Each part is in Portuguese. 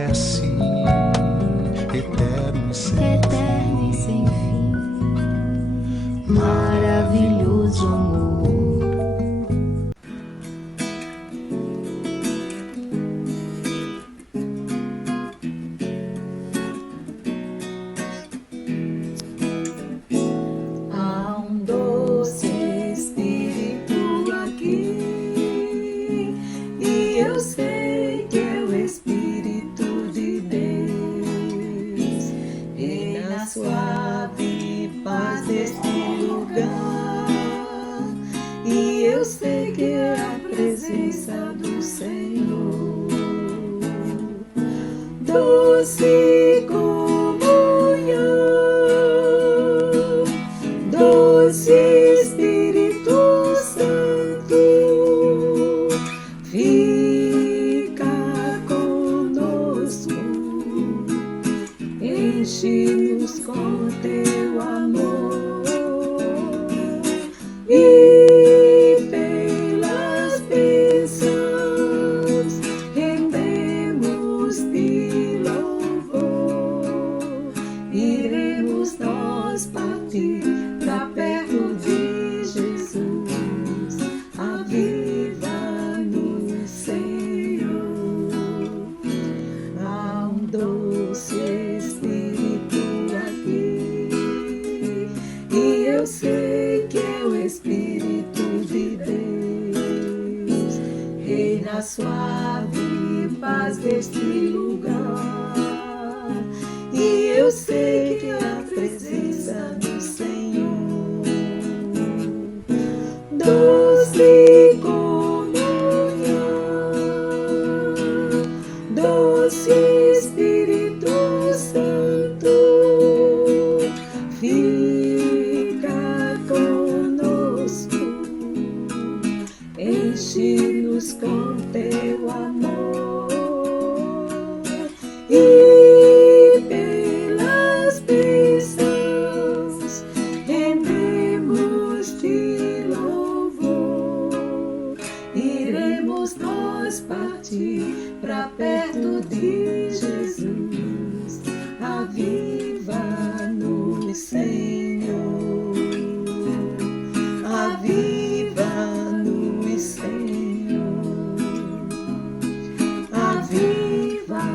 permanece, eterno e sem fim. Maravilhoso amor. Suave paz deste lugar, e eu sei que é a presença do Senhor. Doce comunhão, doce Espírito Santo, fica conosco, enche-nos com teu amor, e pelas bênçãos rendemos-te louvor. Iremos nós partir pra perto de Jesus, aviva-nos, Senhor. Há um doce Espírito aqui, e eu sei que é o Espírito de Deus. Reina suave paz deste lugar, e eu sei que é a presença do Senhor. Doce comunhão, doce Espírito Santo, fica conosco, enche-nos com teu amor, e pelas bênçãos rendemos-te louvor. Iremos nós partir pra perto de Jesus, aviva-nos, Senhor, aviva-nos, Senhor, aviva-nos,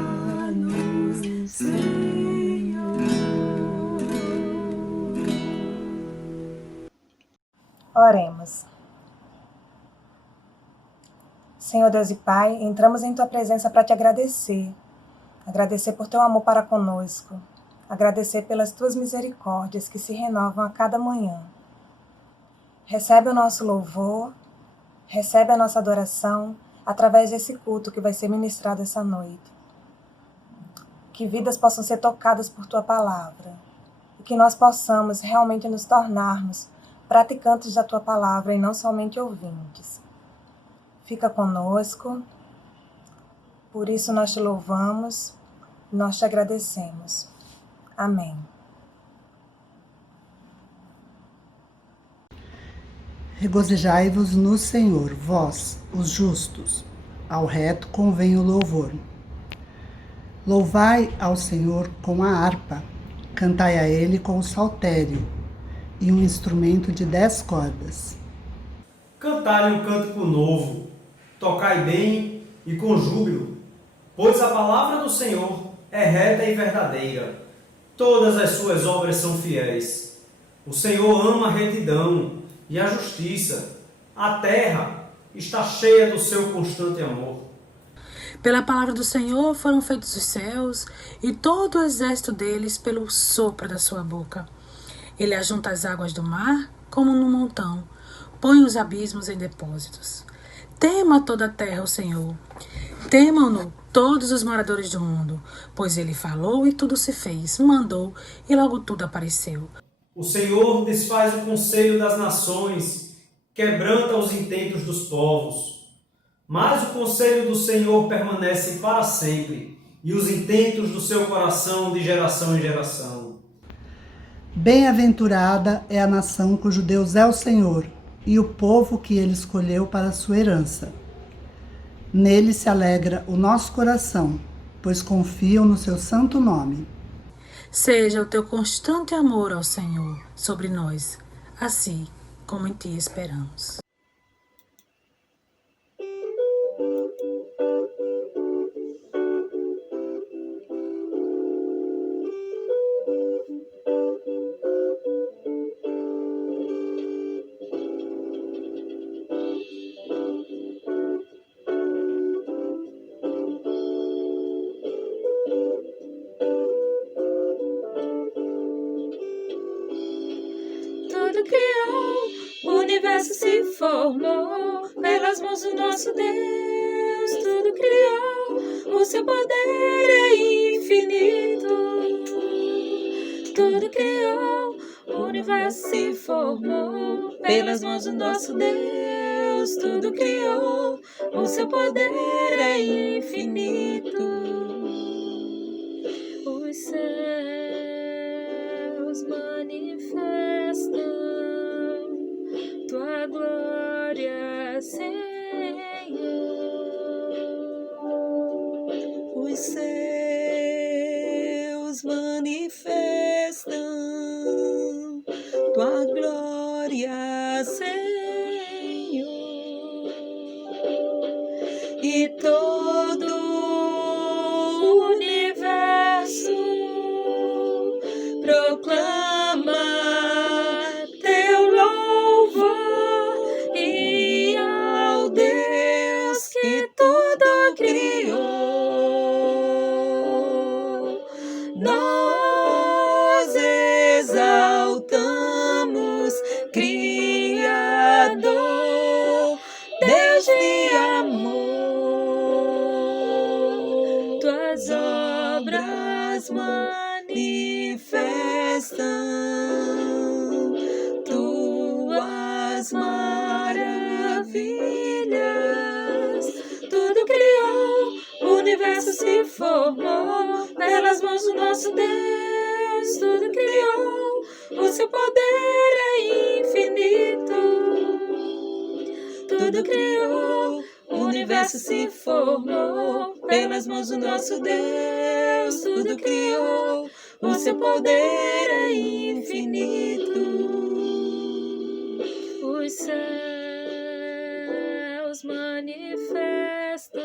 Senhor. Oremos. Senhor Deus e Pai, entramos em Tua presença para Te agradecer. Agradecer por Teu amor para conosco. Agradecer pelas Tuas misericórdias que se renovam a cada manhã. Recebe o nosso louvor, recebe a nossa adoração através desse culto que vai ser ministrado essa noite. Que vidas possam ser tocadas por Tua palavra. E que nós possamos realmente nos tornarmos praticantes da Tua palavra e não somente ouvintes. Fica conosco, por isso nós Te louvamos, nós Te agradecemos. Amém. Regozijai-vos no Senhor, vós, os justos, ao reto convém o louvor. Louvai ao Senhor com a harpa, cantai a Ele com o saltério, e um instrumento de 10 cordas. Cantai-lhe um cântico novo, tocai bem e com júbilo, pois a palavra do Senhor é reta e verdadeira, todas as suas obras são fiéis. O Senhor ama a retidão e a justiça, a terra está cheia do seu constante amor. Pela palavra do Senhor foram feitos os céus, e todo o exército deles pelo sopro da sua boca. Ele ajunta as águas do mar como num montão, põe os abismos em depósitos. Tema toda a terra o Senhor, temam-no todos os moradores do mundo, pois ele falou e tudo se fez, mandou e logo tudo apareceu. O Senhor desfaz o conselho das nações, quebranta os intentos dos povos. Mas o conselho do Senhor permanece para sempre, e os intentos do seu coração de geração em geração. Bem-aventurada é a nação cujo Deus é o Senhor, e o povo que ele escolheu para sua herança. Nele se alegra o nosso coração, pois confiam no seu santo nome. Seja o teu constante amor ao Senhor sobre nós, assim como em ti esperamos. Tudo criou, o universo se formou pelas mãos do nosso Deus. Tudo criou, o seu poder é infinito. Tudo criou, o universo se formou pelas mãos do nosso Deus. Tudo criou, o seu poder é infinito. Os céus manifestam tua glória, Senhor. Os céus manifestam tua glória, Senhor. E todo o universo proclama teu louvor, e ao Deus que tudo criou, nós exaltamos, Criador, Deus de amor. Tuas obras manifestam tuas maravilhas. Tudo criou, o universo se formou pelas mãos do nosso Deus. Tudo criou, o seu poder é infinito. Tudo criou, o universo se formou pelas mãos do nosso Deus. Tudo criou, o seu poder é infinito. Os céus manifestam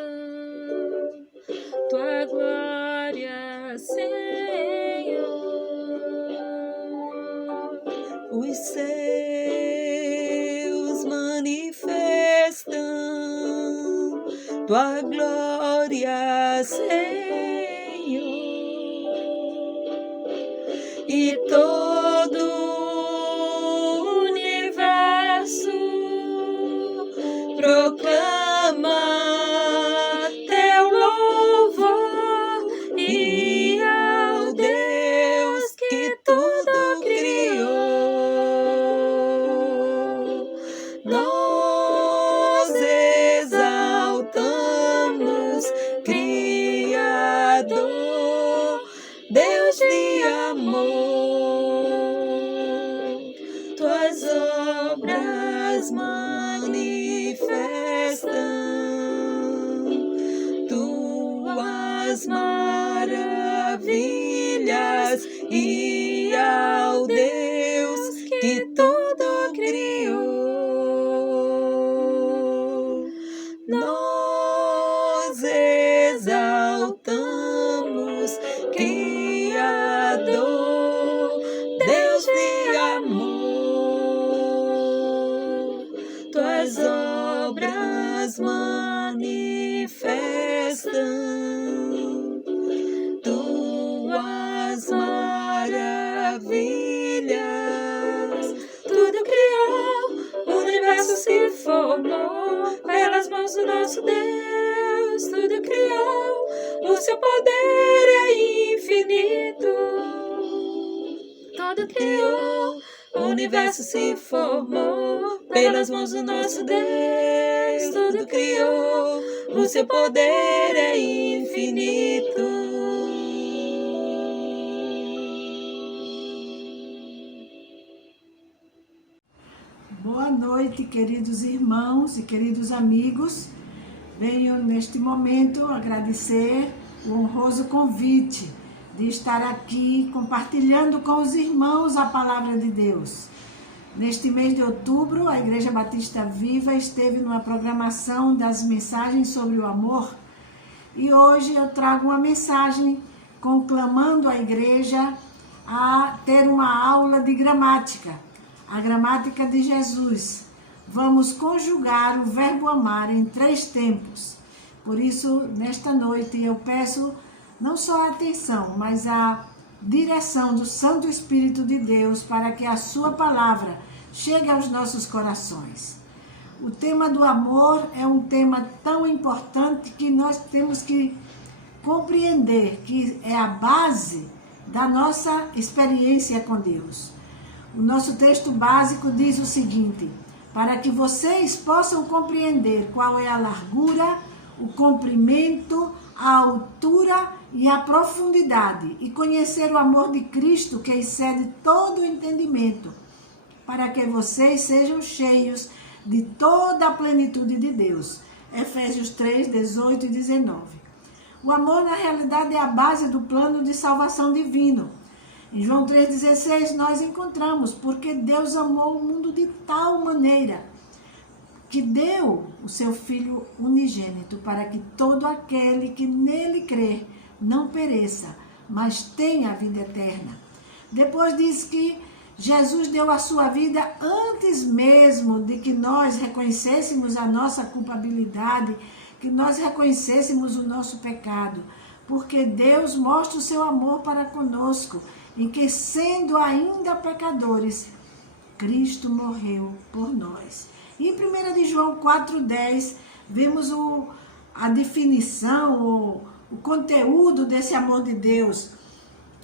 tua glória, Senhor. Os céus manifestam tua glória, Senhor. E todo o universo proclama teu louvor, e ao Deus que tudo criou, nós exaltamos, Criador, Deus de amor. Tuas obras manifestam tuas maravilhas, e ao Deus que tudo criou, nós exaltamos, Criador, Deus de amor. Tuas obras manifestam tuas maravilhas. Tudo criou, o universo se formou pelas mãos do nosso Deus. Tudo criou, o seu poder é infinito. Tudo criou, o universo se formou pelas mãos do nosso Deus. Tudo criou, o seu poder é infinito. Boa noite, queridos irmãos e queridos amigos. Venho neste momento agradecer o honroso convite de estar aqui compartilhando com os irmãos a palavra de Deus. Neste mês de outubro, a Igreja Batista Viva esteve numa programação das mensagens sobre o amor e hoje eu trago uma mensagem conclamando a igreja a ter uma aula de gramática, a gramática de Jesus. Vamos conjugar o verbo amar em 3 tempos. Por isso, nesta noite, eu peço não só a atenção, mas a direção do Santo Espírito de Deus para que a sua palavra chegue aos nossos corações. O tema do amor é um tema tão importante que nós temos que compreender que é a base da nossa experiência com Deus. O nosso texto básico diz o seguinte: para que vocês possam compreender qual é a largura, o comprimento, a altura e a profundidade, e conhecer o amor de Cristo que excede todo o entendimento, para que vocês sejam cheios de toda a plenitude de Deus. Efésios 3, 18 e 19. O amor, na realidade, é a base do plano de salvação divino. Em João 3,16 nós encontramos: porque Deus amou o mundo de tal maneira que deu o seu Filho unigênito, para que todo aquele que nele crer não pereça, mas tenha a vida eterna. Depois diz que Jesus deu a sua vida antes mesmo de que nós reconhecêssemos a nossa culpabilidade, que nós reconhecêssemos o nosso pecado, porque Deus mostra o seu amor para conosco, em que, sendo ainda pecadores, Cristo morreu por nós. E em 1 de João 4,10, vemos a definição, o conteúdo desse amor de Deus.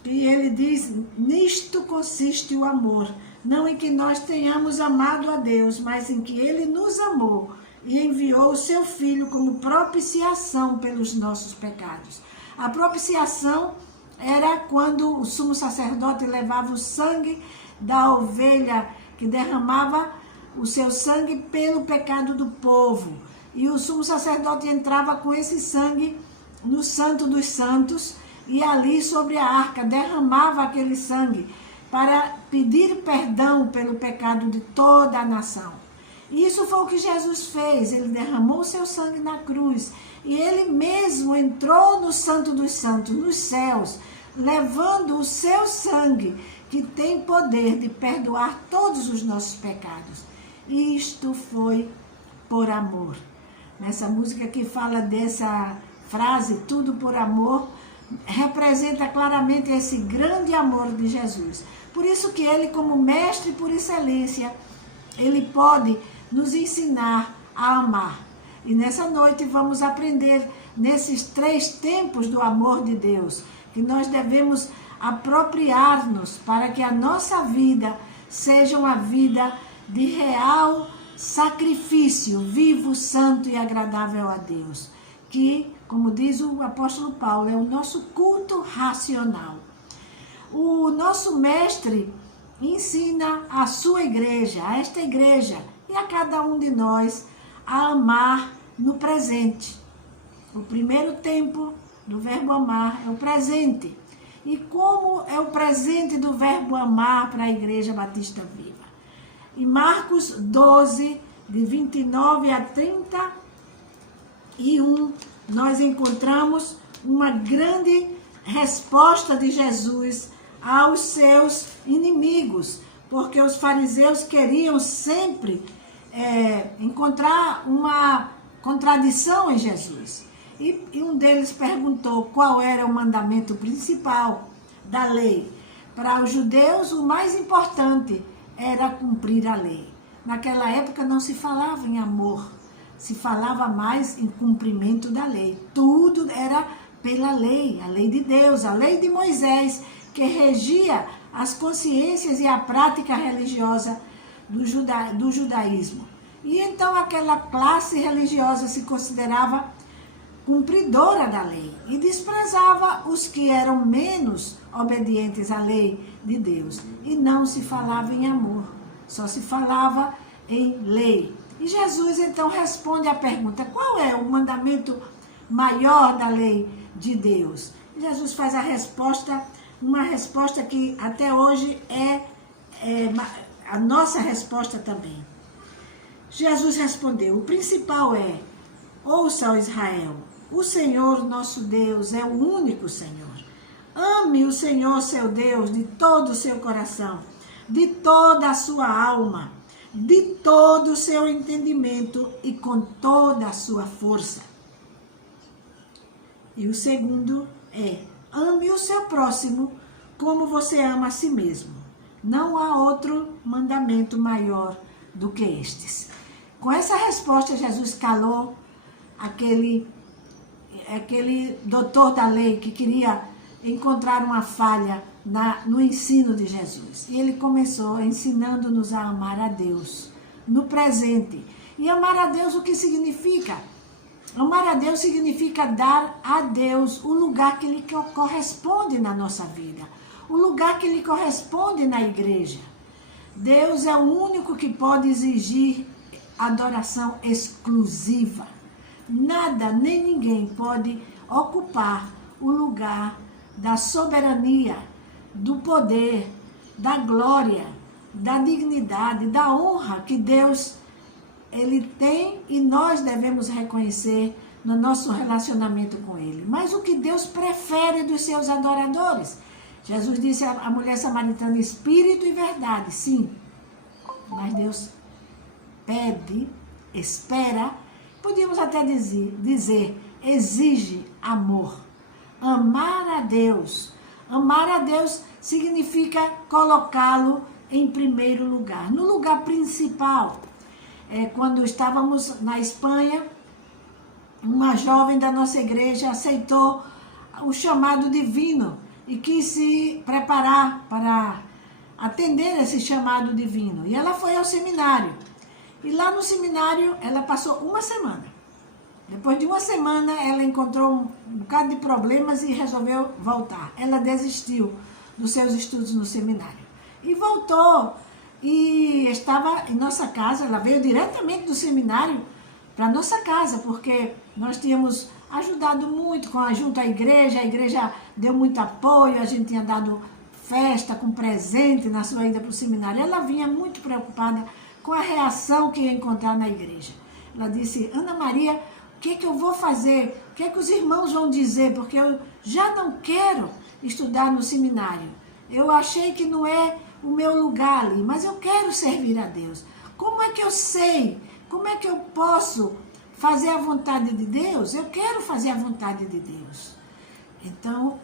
E ele diz: nisto consiste o amor, não em que nós tenhamos amado a Deus, mas em que ele nos amou e enviou o seu Filho como propiciação pelos nossos pecados. A propiciação era quando o sumo sacerdote levava o sangue da ovelha, que derramava o seu sangue pelo pecado do povo. E o sumo sacerdote entrava com esse sangue no Santo dos Santos e ali sobre a arca derramava aquele sangue para pedir perdão pelo pecado de toda a nação. E isso foi o que Jesus fez. Ele derramou o seu sangue na cruz e ele mesmo entrou no Santo dos Santos, nos céus, levando o seu sangue, que tem poder de perdoar todos os nossos pecados. Isto foi por amor. Nessa música que fala dessa frase, tudo por amor, representa claramente esse grande amor de Jesus. Por isso que ele, como mestre por excelência, ele pode nos ensinar a amar. E nessa noite vamos aprender nesses 3 tempos do amor de Deus, que nós devemos apropriar-nos para que a nossa vida seja uma vida de real sacrifício, vivo, santo e agradável a Deus. Que, como diz o apóstolo Paulo, é o nosso culto racional. O nosso mestre ensina a sua igreja, a esta igreja e a cada um de nós a amar no presente. O primeiro tempo do verbo amar é o presente. E como é o presente do verbo amar para a Igreja Batista Viva? Em Marcos 12, de 29 a 31, nós encontramos uma grande resposta de Jesus aos seus inimigos, porque os fariseus queriam sempre encontrar uma contradição em Jesus. E um deles perguntou qual era o mandamento principal da lei. Para os judeus, o mais importante era cumprir a lei. Naquela época não se falava em amor, se falava mais em cumprimento da lei. Tudo era pela lei, a lei de Deus, a lei de Moisés, que regia as consciências e a prática religiosa do judaísmo. E então aquela classe religiosa se considerava cumpridora da lei e desprezava os que eram menos obedientes à lei de Deus. E não se falava em amor, só se falava em lei. E Jesus então responde à pergunta: qual é o mandamento maior da lei de Deus. Jesus faz a resposta, uma resposta que até hoje é a nossa resposta também. Jesus respondeu: o principal é: ouça, ó Israel, o Senhor nosso Deus é o único Senhor. Ame o Senhor seu Deus de todo o seu coração, de toda a sua alma, de todo o seu entendimento e com toda a sua força. E o segundo é: ame o seu próximo como você ama a si mesmo. Não há outro mandamento maior do que estes. Com essa resposta, Jesus calou aquele doutor da lei que queria encontrar uma falha no ensino de Jesus. E ele começou ensinando-nos a amar a Deus no presente. E amar a Deus, o que significa? Amar a Deus significa dar a Deus o lugar que lhe corresponde na nossa vida, o lugar que lhe corresponde na igreja. Deus é o único que pode exigir adoração exclusiva. Nada nem ninguém pode ocupar o lugar da soberania, do poder, da glória, da dignidade, da honra que Deus Ele tem e nós devemos reconhecer no nosso relacionamento com Ele. Mas o que Deus prefere dos seus adoradores? Jesus disse à mulher samaritana: espírito e verdade, sim. Mas Deus pede, espera, podíamos até dizer, exige amor. Amar a Deus significa colocá-lo em primeiro lugar, no lugar principal. Quando estávamos na Espanha, uma jovem da nossa igreja aceitou o chamado divino e quis se preparar para atender esse chamado divino. E ela foi ao seminário. E lá no seminário ela passou uma semana. Depois de uma semana ela encontrou um bocado de problemas e resolveu voltar. Ela desistiu dos seus estudos no seminário. E voltou. E estava em nossa casa. Ela veio diretamente do seminário para nossa casa, porque nós tínhamos ajudado muito junto à igreja. A igreja deu muito apoio, a gente tinha dado festa com presente na sua ida para o seminário. Ela vinha muito preocupada com a reação que ia encontrar na igreja. Ela disse: Ana Maria, o que é que eu vou fazer? O que é que os irmãos vão dizer? Porque eu já não quero estudar no seminário. Eu achei que não é o meu lugar ali, mas eu quero servir a Deus. Como é que eu sei? Como é que eu posso fazer a vontade de Deus? Eu quero fazer a vontade de Deus. Então,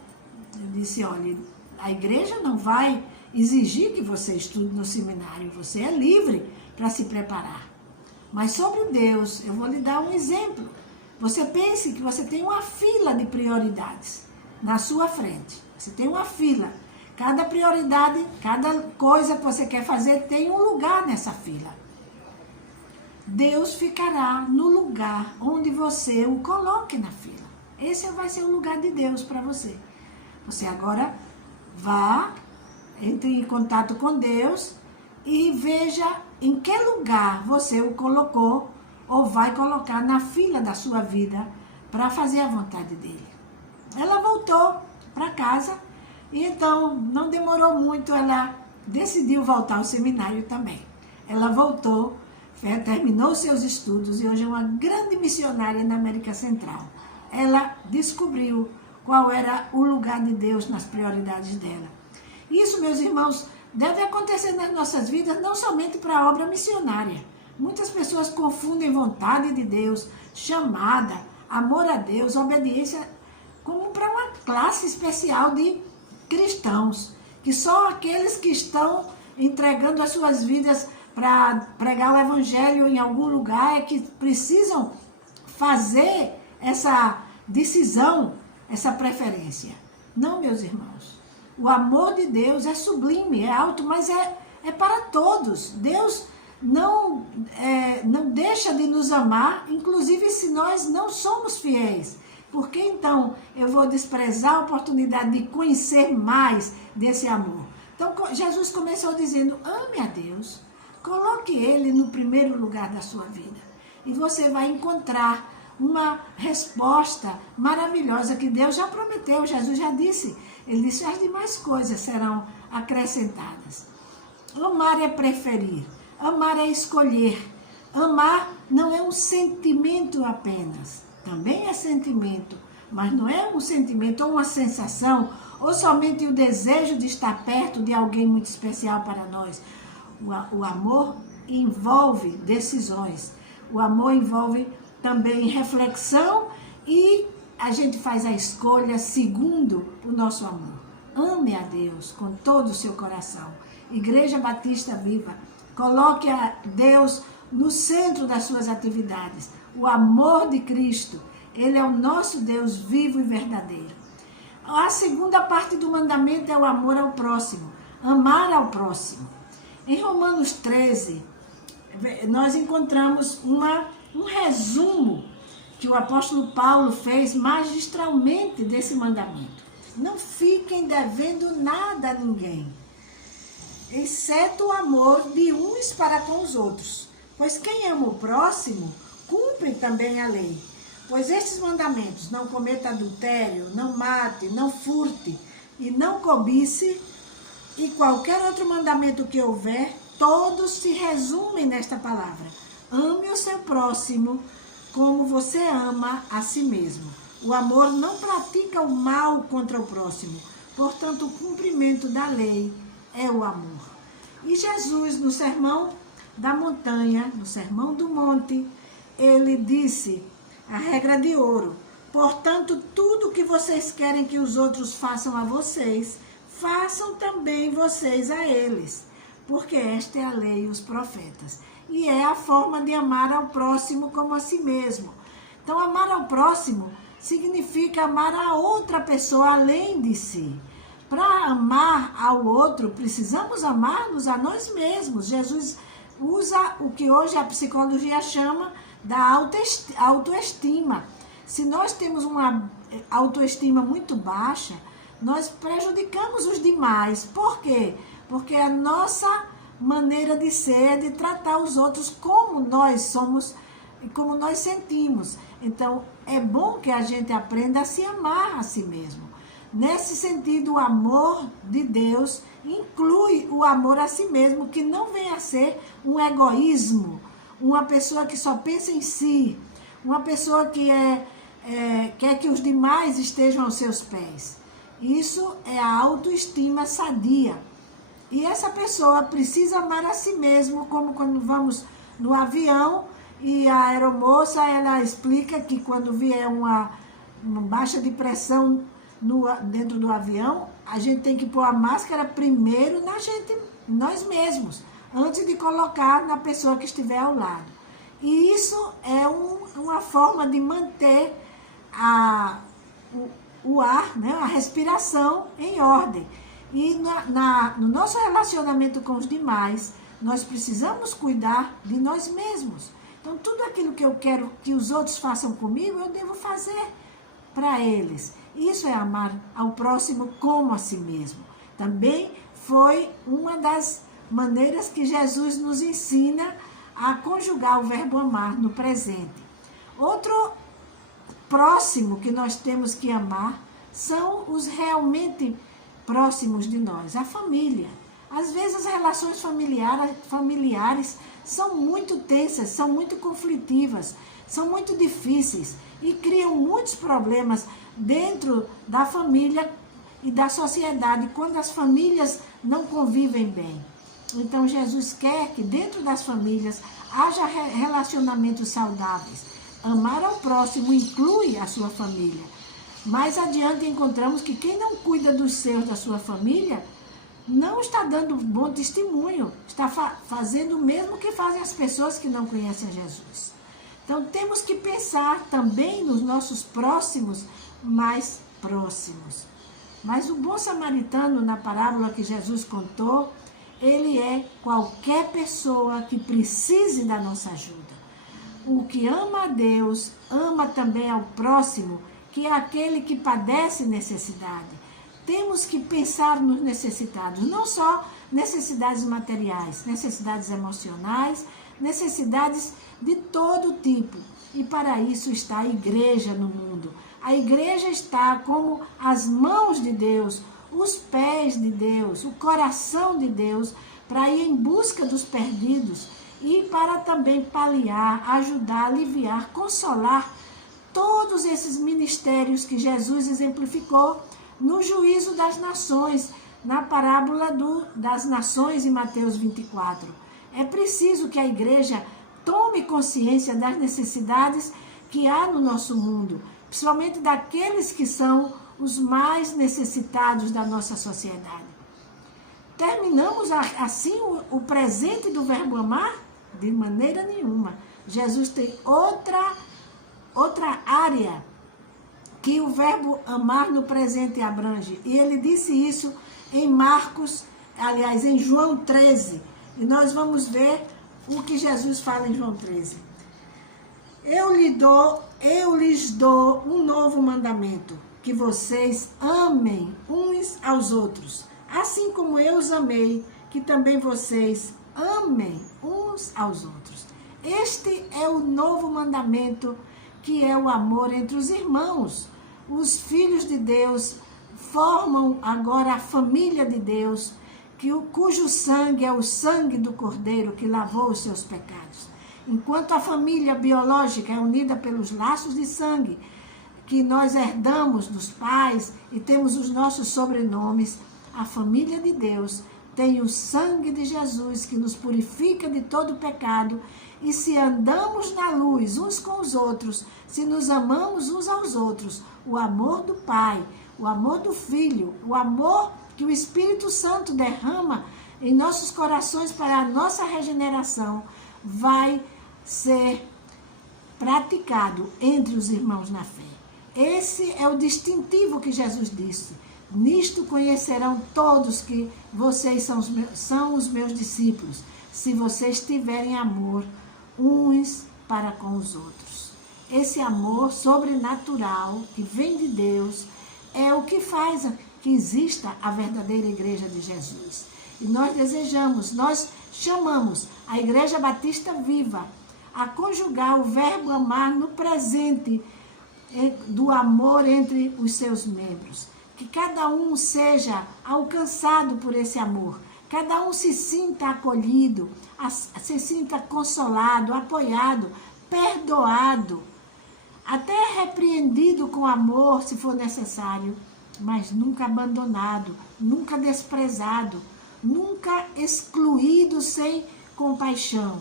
eu disse: olha, a igreja não vai exigir que você estude no seminário. Você é livre para se preparar. Mas sobre Deus, eu vou lhe dar um exemplo. Você pense que você tem uma fila de prioridades na sua frente. Você tem uma fila. Cada prioridade, cada coisa que você quer fazer tem um lugar nessa fila. Deus ficará no lugar onde você o coloque na fila. Esse vai ser o lugar de Deus para você. Você agora entre em contato com Deus e veja em que lugar você o colocou ou vai colocar na fila da sua vida para fazer a vontade dele. Ela voltou para casa e então não demorou muito, ela decidiu voltar ao seminário também. Ela voltou, terminou seus estudos e hoje é uma grande missionária na América Central. Ela descobriu qual era o lugar de Deus nas prioridades dela. Isso, meus irmãos, deve acontecer nas nossas vidas, não somente para a obra missionária. Muitas pessoas confundem vontade de Deus, chamada, amor a Deus, obediência, como para uma classe especial de cristãos, que só aqueles que estão entregando as suas vidas para pregar o evangelho em algum lugar é que precisam fazer essa decisão, essa preferência. Não, meus irmãos. O amor de Deus é sublime, é alto, mas é para todos. Deus não deixa de nos amar, inclusive se nós não somos fiéis. Por que então eu vou desprezar a oportunidade de conhecer mais desse amor? Então Jesus começou dizendo: ame a Deus, coloque Ele no primeiro lugar da sua vida. E você vai encontrar uma resposta maravilhosa que Deus já prometeu, Jesus já disse. Ele disse, as demais coisas serão acrescentadas. Amar é preferir, amar é escolher. Amar não é um sentimento apenas, também é sentimento, mas não é um sentimento ou uma sensação, ou somente o desejo de estar perto de alguém muito especial para nós. O amor envolve decisões, o amor envolve também reflexão e a gente faz a escolha segundo o nosso amor. Ame a Deus com todo o seu coração. Igreja Batista Viva, coloque a Deus no centro das suas atividades. O amor de Cristo, Ele é o nosso Deus vivo e verdadeiro. A segunda parte do mandamento é o amor ao próximo, amar ao próximo. Em Romanos 13, nós encontramos um resumo que o apóstolo Paulo fez magistralmente desse mandamento. Não fiquem devendo nada a ninguém, exceto o amor de uns para com os outros. Pois quem ama o próximo, cumpre também a lei. Pois estes mandamentos, não cometa adultério, não mate, não furte e não cobice, e qualquer outro mandamento que houver, todos se resumem nesta palavra. Ame o seu próximo como você ama a si mesmo. O amor não pratica o mal contra o próximo, portanto, o cumprimento da lei é o amor. E Jesus, no Sermão da Montanha, no Sermão do Monte, ele disse a regra de ouro: portanto, tudo que vocês querem que os outros façam a vocês, façam também vocês a eles, porque esta é a lei e os profetas. E é a forma de amar ao próximo como a si mesmo. Então, amar ao próximo significa amar a outra pessoa além de si. Para amar ao outro, precisamos amar-nos a nós mesmos. Jesus usa o que hoje a psicologia chama da autoestima. Se nós temos uma autoestima muito baixa, nós prejudicamos os demais. Por quê? Porque a nossa maneira de ser é de tratar os outros como nós somos e como nós sentimos. Então, é bom que a gente aprenda a se amar a si mesmo. Nesse sentido, o amor de Deus inclui o amor a si mesmo, que não vem a ser um egoísmo, uma pessoa que só pensa em si, uma pessoa que quer que os demais estejam aos seus pés. Isso é a autoestima sadia. E essa pessoa precisa amar a si mesmo, como quando vamos no avião e a aeromoça, ela explica que quando vier uma baixa de pressão dentro do avião, a gente tem que pôr a máscara primeiro nós mesmos, antes de colocar na pessoa que estiver ao lado. E isso é uma forma de manter o ar, né, a respiração em ordem. E no nosso relacionamento com os demais, nós precisamos cuidar de nós mesmos. Então, tudo aquilo que eu quero que os outros façam comigo, eu devo fazer para eles. Isso é amar ao próximo como a si mesmo. Também foi uma das maneiras que Jesus nos ensina a conjugar o verbo amar no presente. Outro próximo que nós temos que amar são os realmente próximos de nós, a família. Às vezes as relações familiares são muito tensas, são muito conflitivas, são muito difíceis e criam muitos problemas dentro da família e da sociedade, quando as famílias não convivem bem. Então, Jesus quer que dentro das famílias haja relacionamentos saudáveis. Amar ao próximo inclui a sua família. Mais adiante encontramos que quem não cuida dos seus, da sua família, não está dando bom testemunho, está fazendo o mesmo que fazem as pessoas que não conhecem Jesus. Então, temos que pensar também nos nossos próximos mais próximos. Mas o bom samaritano, na parábola que Jesus contou, ele é qualquer pessoa que precise da nossa ajuda. O que ama a Deus, ama também ao próximo, que é aquele que padece necessidade. Temos que pensar nos necessitados, não só necessidades materiais, necessidades emocionais, necessidades de todo tipo. E para isso está a igreja no mundo. A igreja está como as mãos de Deus, os pés de Deus, o coração de Deus, para ir em busca dos perdidos e para também paliar, ajudar, aliviar, consolar todos esses ministérios que Jesus exemplificou no juízo das nações, na parábola das nações em Mateus 24. É preciso que a igreja tome consciência das necessidades que há no nosso mundo, principalmente daqueles que são os mais necessitados da nossa sociedade. Terminamos assim o presente do verbo amar? De maneira nenhuma. Jesus tem outra área que o verbo amar no presente abrange. E ele disse isso em em João 13. E nós vamos ver o que Jesus fala em João 13. Eu lhes dou um novo mandamento, que vocês amem uns aos outros, assim como eu os amei, que também vocês amem uns aos outros. Este é o novo mandamento, que é o amor entre os irmãos. Os filhos de Deus formam agora a família de Deus, cujo sangue é o sangue do Cordeiro que lavou os seus pecados. Enquanto a família biológica é unida pelos laços de sangue que nós herdamos dos pais e temos os nossos sobrenomes, a família de Deus tem o sangue de Jesus que nos purifica de todo pecado. E se andamos na luz uns com os outros, se nos amamos uns aos outros, o amor do Pai, o amor do Filho, o amor que o Espírito Santo derrama em nossos corações para a nossa regeneração, vai ser praticado entre os irmãos na fé. Esse é o distintivo que Jesus disse. Nisto conhecerão todos que vocês são os meus discípulos, se vocês tiverem amor uns para com os outros. Esse amor sobrenatural que vem de Deus é o que faz que exista a verdadeira igreja de Jesus. E nós chamamos a Igreja Batista Viva a conjugar o verbo amar no presente do amor entre os seus membros. Que cada um seja alcançado por esse amor. Cada um se sinta acolhido, se sinta consolado, apoiado, perdoado, até repreendido com amor, se for necessário, mas nunca abandonado, nunca desprezado, nunca excluído sem compaixão.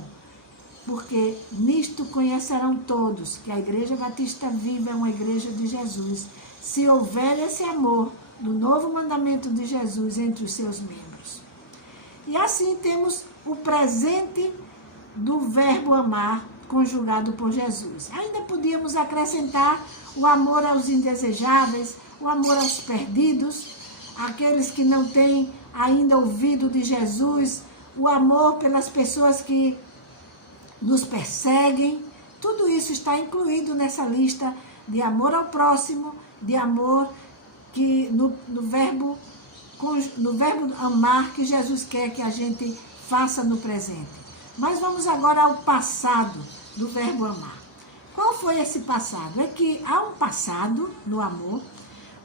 Porque nisto conhecerão todos que a Igreja Batista Viva é uma igreja de Jesus, se houver esse amor do novo mandamento de Jesus entre os seus membros. E assim temos o presente do verbo amar conjugado por Jesus. Ainda podíamos acrescentar o amor aos indesejáveis, o amor aos perdidos, aqueles que não têm ainda ouvido de Jesus, o amor pelas pessoas que nos perseguem. Tudo isso está incluído nessa lista de amor ao próximo, de amor que no verbo amar que Jesus quer que a gente faça no presente. Mas vamos agora ao passado do verbo amar. Qual foi esse passado? É que há um passado no amor.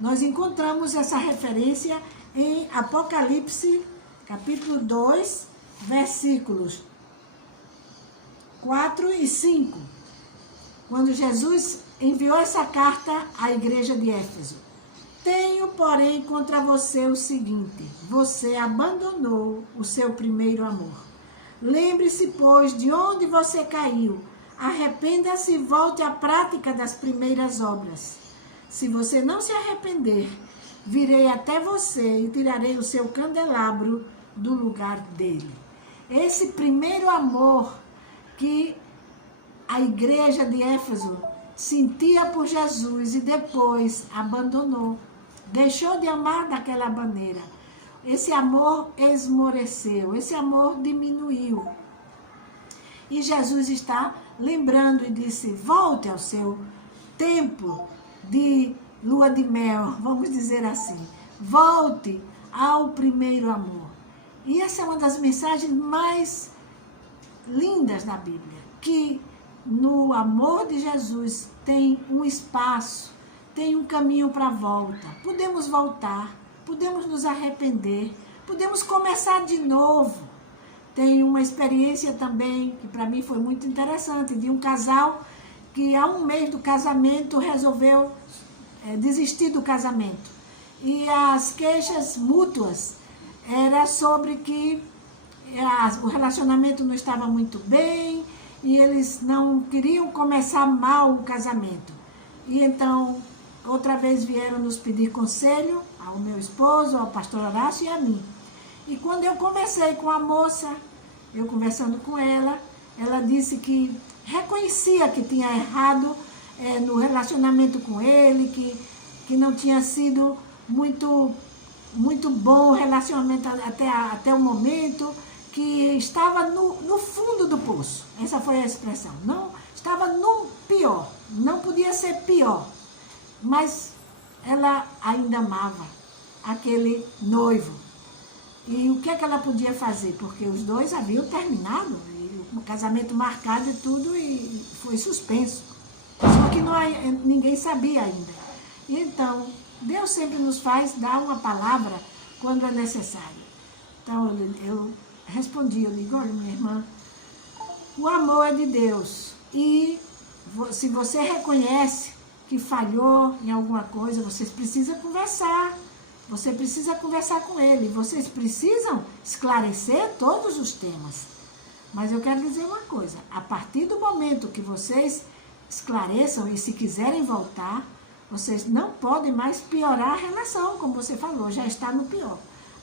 Nós encontramos essa referência em Apocalipse, capítulo 2, versículos 4 e 5. Quando Jesus enviou essa carta à igreja de Éfeso. Tenho, porém, contra você o seguinte: você abandonou o seu primeiro amor. Lembre-se, pois, de onde você caiu. Arrependa-se e volte à prática das primeiras obras. Se você não se arrepender, virei até você e tirarei o seu candelabro do lugar dele. Esse primeiro amor que a igreja de Éfeso sentia por Jesus e depois abandonou, deixou de amar daquela maneira. Esse amor esmoreceu, esse amor diminuiu. E Jesus está lembrando e disse: volte ao seu tempo de lua de mel, vamos dizer assim. Volte ao primeiro amor. E essa é uma das mensagens mais lindas da Bíblia, que no amor de Jesus tem um espaço, tem um caminho para a volta. Podemos voltar, podemos nos arrepender, podemos começar de novo. Tem uma experiência também, que para mim foi muito interessante, de um casal que há um mês do casamento resolveu desistir do casamento. E as queixas mútuas era sobre que o relacionamento não estava muito bem e eles não queriam começar mal o casamento. E então, outra vez vieram nos pedir conselho, ao meu esposo, ao pastor Horácio e a mim. E quando eu conversei com a moça, eu conversando com ela, ela disse que reconhecia que tinha errado no relacionamento com ele, que não tinha sido muito bom o relacionamento até o momento, que estava no fundo do poço. Essa foi a expressão. Não, estava no pior, não podia ser pior. Mas ela ainda amava aquele noivo. E o que é que ela podia fazer? Porque os dois haviam terminado, o casamento marcado e tudo, e foi suspenso. Só que ninguém sabia ainda. E então, Deus sempre nos faz dar uma palavra quando é necessário. Então, eu respondi, eu digo, olha, minha irmã, o amor é de Deus. E se você reconhece que falhou em alguma coisa, vocês precisam conversar. Você precisa conversar com ele. Vocês precisam esclarecer todos os temas. Mas eu quero dizer uma coisa. A partir do momento que vocês esclareçam e se quiserem voltar, vocês não podem mais piorar a relação, como você falou, já está no pior.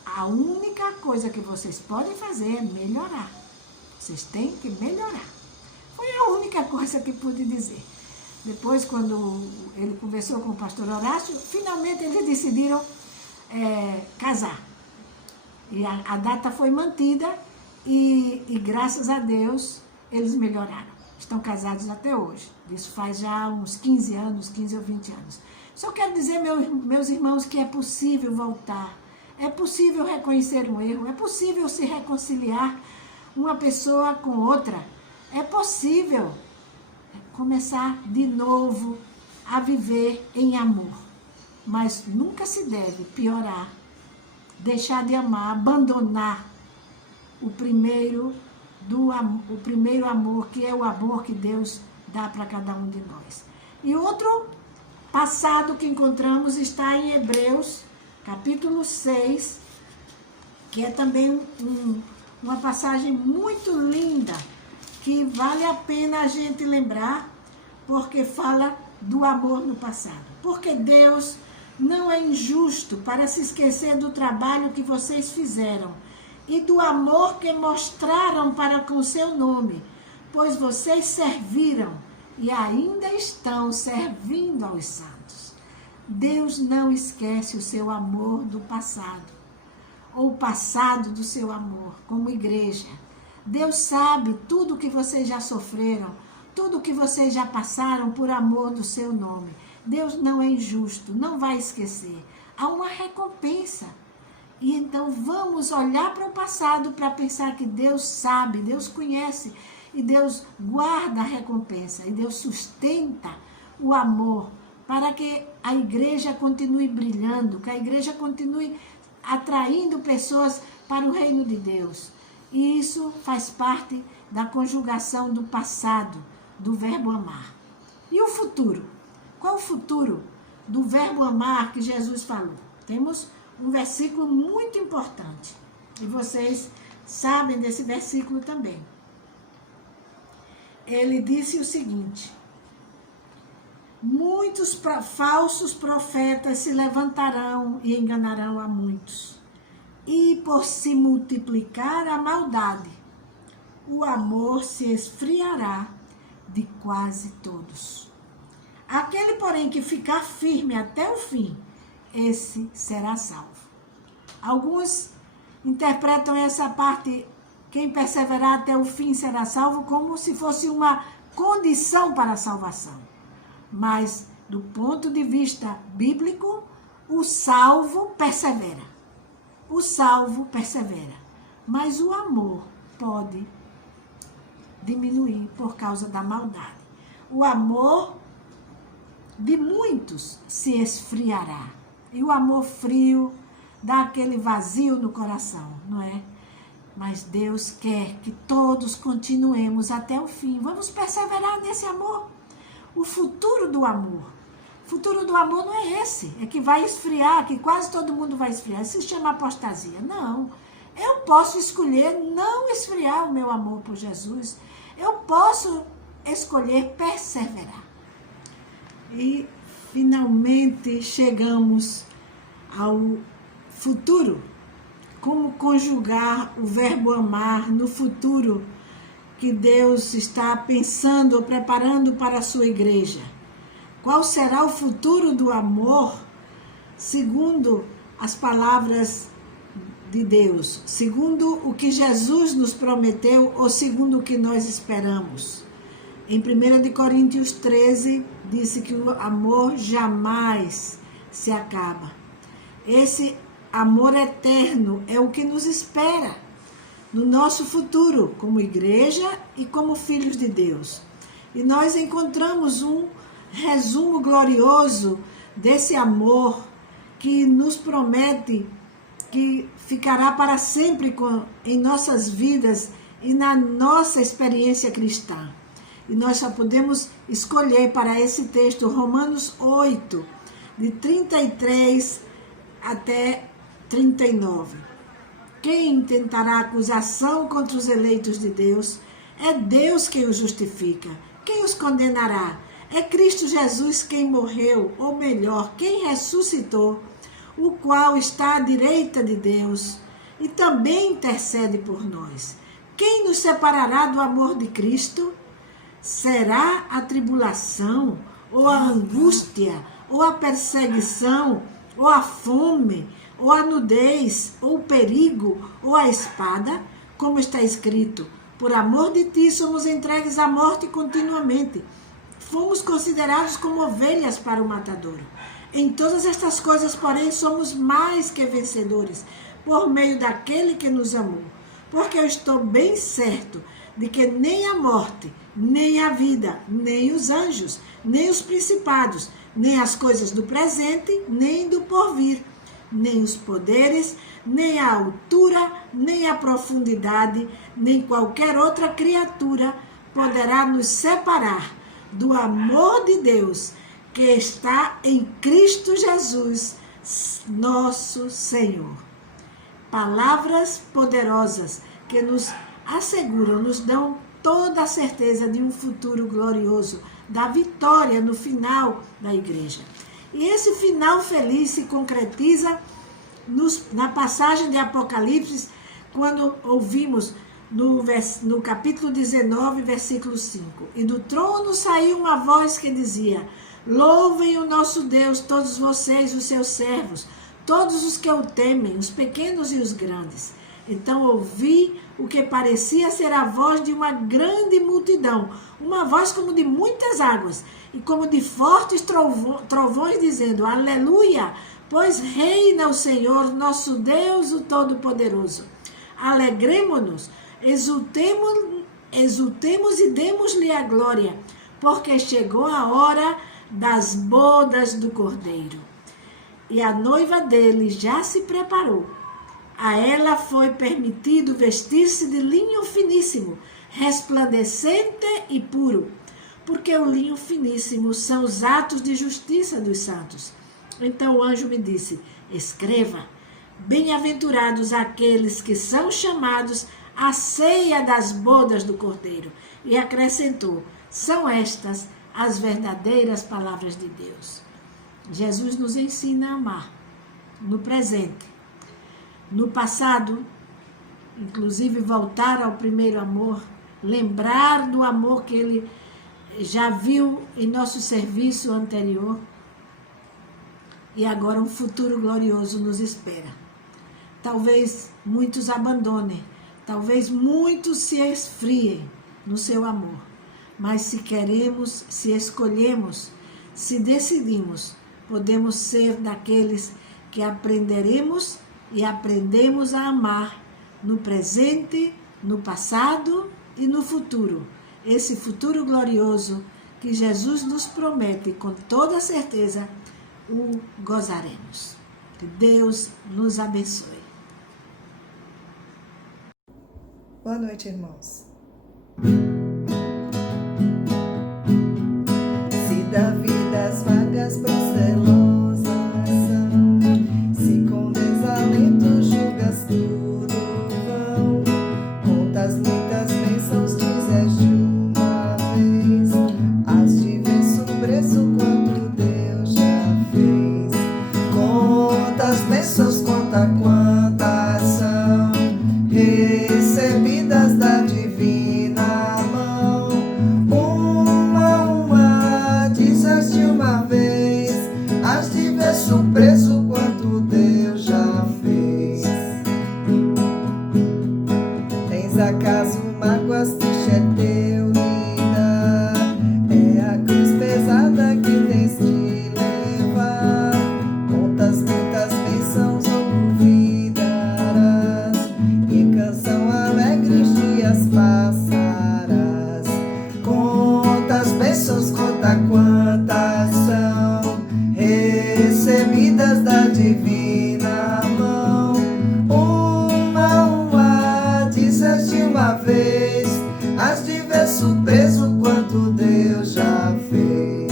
A única coisa que vocês podem fazer é melhorar. Vocês têm que melhorar. Foi a única coisa que pude dizer. Depois, quando ele conversou com o pastor Horácio, finalmente eles decidiram casar. E a data foi mantida e graças a Deus, eles melhoraram. Estão casados até hoje. Isso faz já uns 15 anos, 15 ou 20 anos. Só quero dizer, meus irmãos, que é possível voltar. É possível reconhecer um erro. É possível se reconciliar uma pessoa com outra. É possível começar de novo a viver em amor. Mas nunca se deve piorar, deixar de amar, abandonar o primeiro amor, que é o amor que Deus dá para cada um de nós. E outro passado que encontramos está em Hebreus, capítulo 6, que é também uma passagem muito linda, que vale a pena a gente lembrar, porque fala do amor no passado. Porque Deus não é injusto para se esquecer do trabalho que vocês fizeram e do amor que mostraram para com o seu nome, pois vocês serviram e ainda estão servindo aos santos. Deus não esquece o seu amor do passado, ou o passado do seu amor, como igreja. Deus sabe tudo que vocês já sofreram, tudo que vocês já passaram por amor do seu nome. Deus não é injusto, não vai esquecer. Há uma recompensa. E então vamos olhar para o passado para pensar que Deus sabe, Deus conhece e Deus guarda a recompensa e Deus sustenta o amor para que a igreja continue brilhando, que a igreja continue atraindo pessoas para o reino de Deus. E isso faz parte da conjugação do passado, do verbo amar. E o futuro? Qual o futuro do verbo amar que Jesus falou? Temos um versículo muito importante. E vocês sabem desse versículo também. Ele disse o seguinte: muitos falsos profetas se levantarão e enganarão a muitos. E por se multiplicar a maldade, o amor se esfriará de quase todos. Aquele, porém, que ficar firme até o fim, esse será salvo. Alguns interpretam essa parte, quem perseverar até o fim será salvo, como se fosse uma condição para a salvação. Mas, do ponto de vista bíblico, o salvo persevera. O salvo persevera. Mas o amor pode diminuir por causa da maldade. O amor de muitos se esfriará. E o amor frio dá aquele vazio no coração, não é? Mas Deus quer que todos continuemos até o fim. Vamos perseverar nesse amor. O futuro do amor. O futuro do amor não é esse. É que vai esfriar, que quase todo mundo vai esfriar. Isso se chama apostasia. Não. Eu posso escolher não esfriar o meu amor por Jesus. Eu posso escolher perseverar. E finalmente chegamos ao futuro. Como conjugar o verbo amar no futuro que Deus está pensando ou preparando para a sua igreja? Qual será o futuro do amor segundo as palavras de Deus? Segundo o que Jesus nos prometeu ou segundo o que nós esperamos? Em 1 Coríntios 13, disse que o amor jamais se acaba. Esse amor eterno é o que nos espera no nosso futuro, como igreja e como filhos de Deus. E nós encontramos um resumo glorioso desse amor que nos promete que ficará para sempre em nossas vidas e na nossa experiência cristã. E nós só podemos escolher para esse texto Romanos 8, de 33 até 39. Quem intentará acusação contra os eleitos de Deus? É Deus quem os justifica. Quem os condenará? É Cristo Jesus quem morreu, ou melhor, quem ressuscitou, o qual está à direita de Deus e também intercede por nós. Quem nos separará do amor de Cristo? Será a tribulação, ou a angústia, ou a perseguição, ou a fome, ou a nudez, ou o perigo, ou a espada? Como está escrito, por amor de ti somos entregues à morte continuamente. Fomos considerados como ovelhas para o matadouro. Em todas estas coisas, porém, somos mais que vencedores, por meio daquele que nos amou. Porque eu estou bem certo de que nem a morte, nem a vida, nem os anjos, nem os principados, nem as coisas do presente, nem do porvir, nem os poderes, nem a altura, nem a profundidade, nem qualquer outra criatura poderá nos separar do amor de Deus que está em Cristo Jesus, nosso Senhor. Palavras poderosas que nos asseguram, nos dão toda a certeza de um futuro glorioso, da vitória no final da igreja. E esse final feliz se concretiza na passagem de Apocalipse, quando ouvimos no capítulo 19, versículo 5. E do trono saiu uma voz que dizia: louvem o nosso Deus, todos vocês, os seus servos, todos os que o temem, os pequenos e os grandes. Então ouvi o que parecia ser a voz de uma grande multidão, uma voz como de muitas águas, e como de fortes trovões, dizendo: aleluia, pois reina o Senhor, nosso Deus, o Todo-Poderoso. Alegremo-nos, exultemos e demos-lhe a glória, porque chegou a hora das bodas do Cordeiro. E a noiva dele já se preparou. A ela foi permitido vestir-se de linho finíssimo, resplandecente e puro, porque o linho finíssimo são os atos de justiça dos santos. Então o anjo me disse: escreva, bem-aventurados aqueles que são chamados à ceia das bodas do Cordeiro. E acrescentou: são estas as verdadeiras palavras de Deus. Jesus nos ensina a amar no presente. No passado, inclusive voltar ao primeiro amor, lembrar do amor que ele já viu em nosso serviço anterior. E agora um futuro glorioso nos espera. Talvez muitos abandonem, talvez muitos se esfriem no seu amor. Mas se queremos, se escolhemos, se decidimos, podemos ser daqueles que aprenderemos e aprendemos a amar no presente, no passado e no futuro, esse futuro glorioso que Jesus nos promete, com toda certeza, o gozaremos. Que Deus nos abençoe. Boa noite, irmãos. Se da vida as vagas procelosas são, se com desalento julgas tudo vão, contas muitas bênçãos dizes de uma vez, has de ver surpreso quanto Deus já fez. Contas bênçãos, conta quantas são, recebidas da divina mão. Uma, dizes de uma vez, has de ver surpreso quanto Deus já fez. Tens acaso mágoas, triste é teu lidar, é a cruz pesada que tens de levar. Contas muitas bênçãos ouvidarás, e canção alegre os dias passarás. Contas bênçãos, conta quantas são, recebidas da divina mão. Uma, dizes de uma vez, has de ver surpreso quanto Deus já fez.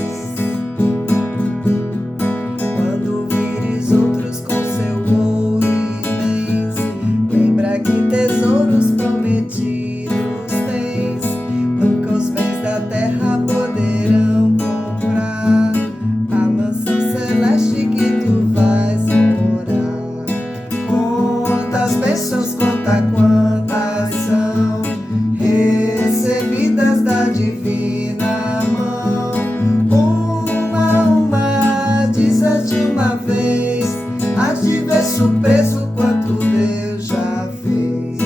Quando vires outros com seu ouro e bens, lembra que tesouros prometidos tens. Nunca os bens da terra poderão comprar a mansão celeste que tu vais morar. Contas bênçãos, conta quantas são, recebidas da divina mão. Uma, dizes de uma vez, has de ver surpreso quanto Deus já fez.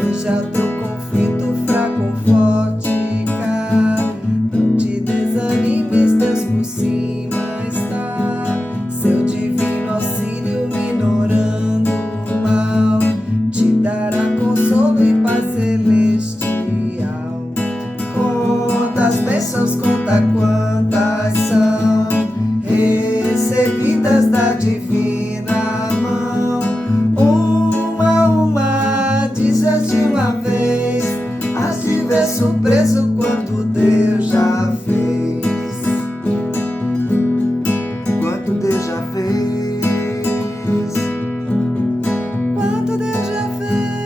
Seja teu conflito fraco ou forte, cá, não te desanimes, Deus por cima está. Seu divino auxílio minorando o mal, te dará consolo e paz celestial. Contas bênçãos, conta quantas são, recebidas da divina mão. Uma, dizes de uma vez, has de ver surpreso quanto Deus já fez. Quanto Deus já fez, quanto Deus já fez,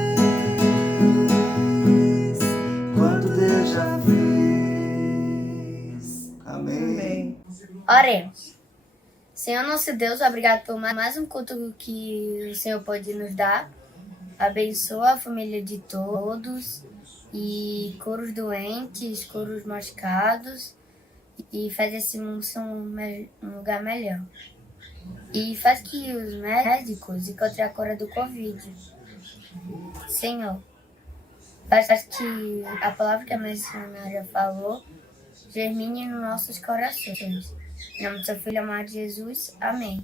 quanto Deus já fez. Amém. Oremos. Senhor nosso Deus, obrigado por mais um culto que o Senhor pode nos dar. Abençoa a família de todos e cura os doentes, cura os machucados e faz esse mundo ser um lugar melhor. E faz que os médicos encontrem a cura do Covid. Senhor, faz que a palavra que a missionária falou germine nos nossos corações. Em nome do seu Filho amado Jesus. Amém.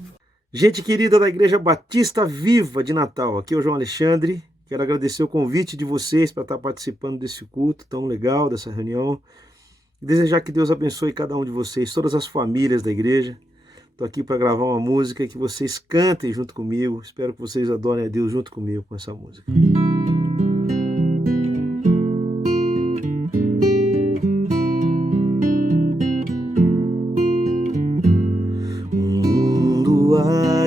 Gente querida da Igreja Batista Viva de Natal, aqui é o João Alexandre. Quero agradecer o convite de vocês para estar participando desse culto tão legal, dessa reunião. E desejar que Deus abençoe cada um de vocês, todas as famílias da igreja. Estou aqui para gravar uma música que vocês cantem junto comigo. Espero que vocês adorem a Deus junto comigo com essa música.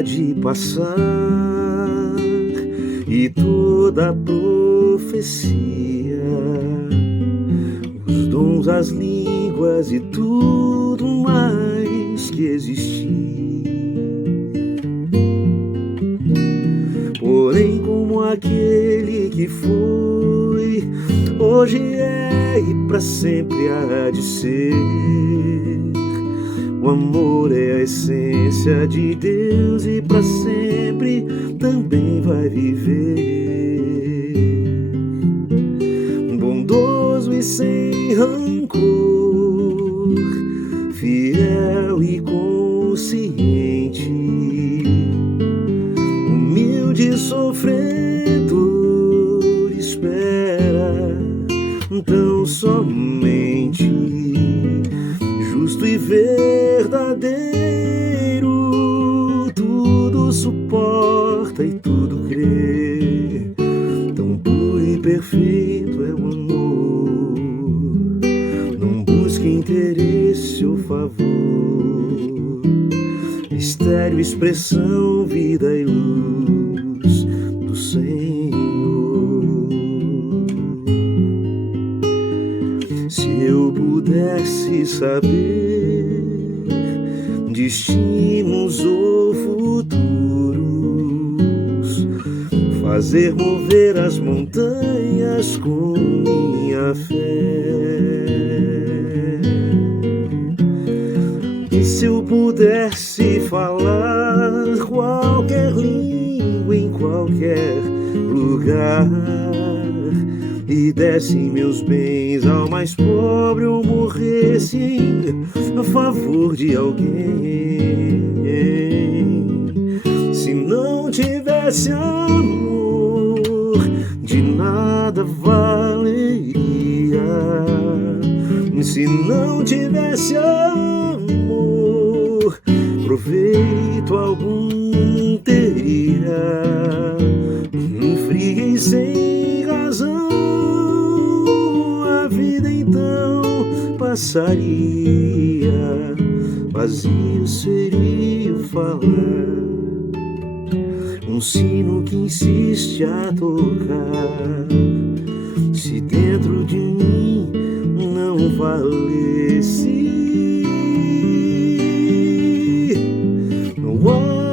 De passar e toda a profecia, os dons, as línguas e tudo mais que existir. Porém, como aquele que foi, hoje é e para sempre há de ser. O amor é a essência de Deus e para sempre também vai viver. Bondoso e sem rancor, fiel e consciente, humilde e sofredor, verdadeiro, tudo suporta e tudo crê. Tão puro e perfeito é o amor. Não busque interesse ou favor. Mistério, expressão, vida e luz do Senhor. Se eu pudesse saber destinos ou futuros, fazer mover as montanhas com minha fé. E se eu pudesse falar qualquer língua em qualquer lugar, e desse meus bens ao mais pobre, ou morresse a favor de alguém, se não tivesse amor, de nada valeria. Se não tivesse amor, proveito algum teria. Fria e sem razão, a vida então passaria. Vazio seria o falar, um sino que insiste a tocar. Se dentro de mim não valesse o amor.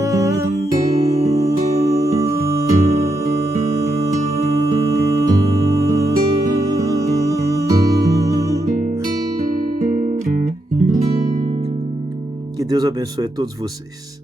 Que Deus abençoe a todos vocês.